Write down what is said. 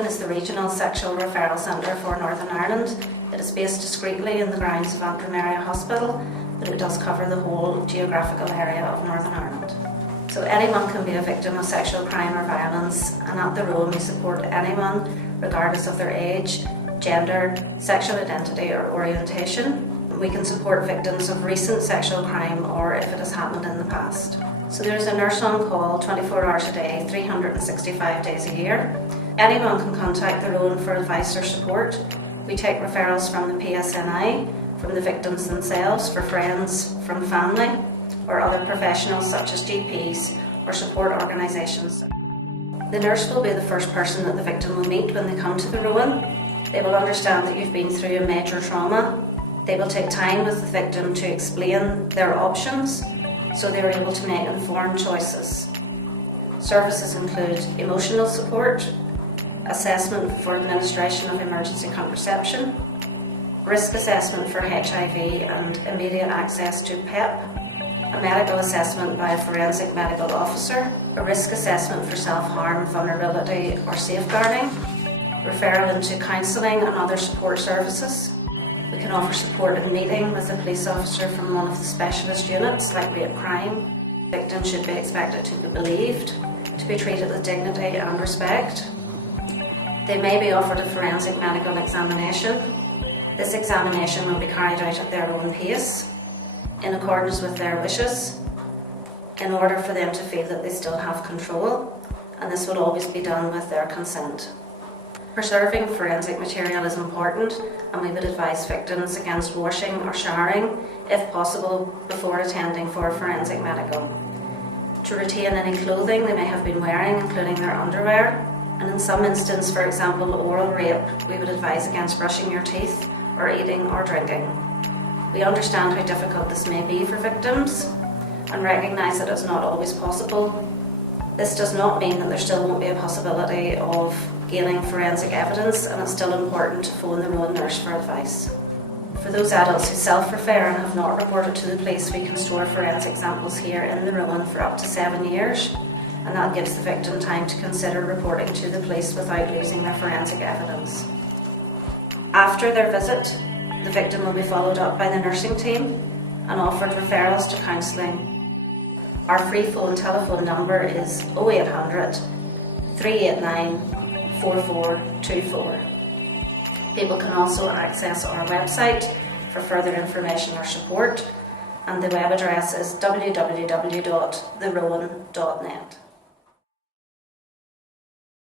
Rowan is the regional sexual referral centre for Northern Ireland. It is based discreetly in the grounds of Mary McGarry Hospital, but it does cover the whole geographical area of Northern Ireland. So anyone can be a victim of sexual crime or violence, and at the Rowan we support anyone regardless of their age, gender, sexual identity or orientation. We can support victims of recent sexual crime or if it has happened in the past. So there's a nurse on call 24 hours a day, 365 days a year. Anyone can contact the Rowan for advice or support. We take referrals from the PoliceServiceNI, from the victims themselves, for friends, from family, or other professionals such as GPs or support organisations. The nurse will be the first person that the victim will meet when they come to the Rowan. They will understand that you've been through a major trauma. They will take time with the victim to explain their options so they are able to make informed choices. Services include emotional support, assessment for administration of emergency contraception, risk assessment for HIV and immediate access to PEP, a medical assessment by a forensic medical officer, a risk assessment for self-harm, vulnerability or safeguarding, referral into counselling and other support services. We can offer support in meeting with a police officer from one of the specialist units like rape crime. Victims should be expected to be believed, to be treated with dignity and respect. They may be offered a forensic medical examination. This examination will be carried out at their own pace, in accordance with their wishes, in order for them to feel that they still have control, and this will always be done with their consent. Preserving forensic material is important, and we would advise victims against washing or showering, if possible, before attending for forensic medical. To retain any clothing they may have been wearing, including their underwear, and in some instances, for example, oral rape, we would advise against brushing your teeth or eating or drinking. We understand how difficult this may be for victims and recognise that it's not always possible. This does not mean that there still won't be a possibility of gaining forensic evidence, and it's still important to phone the Rowan nurse for advice. For those adults who self-refer and have not reported to the police, we can store forensic samples here in the Rowan for up to 7 years, and that gives the victim time to consider reporting to the police without losing their forensic evidence. After their visit, the victim will be followed up by the nursing team and offered referrals to counselling. Our free phone telephone number is 0800 389 4424. People can also access our website for further information or support, and the web address is www.therowan.net.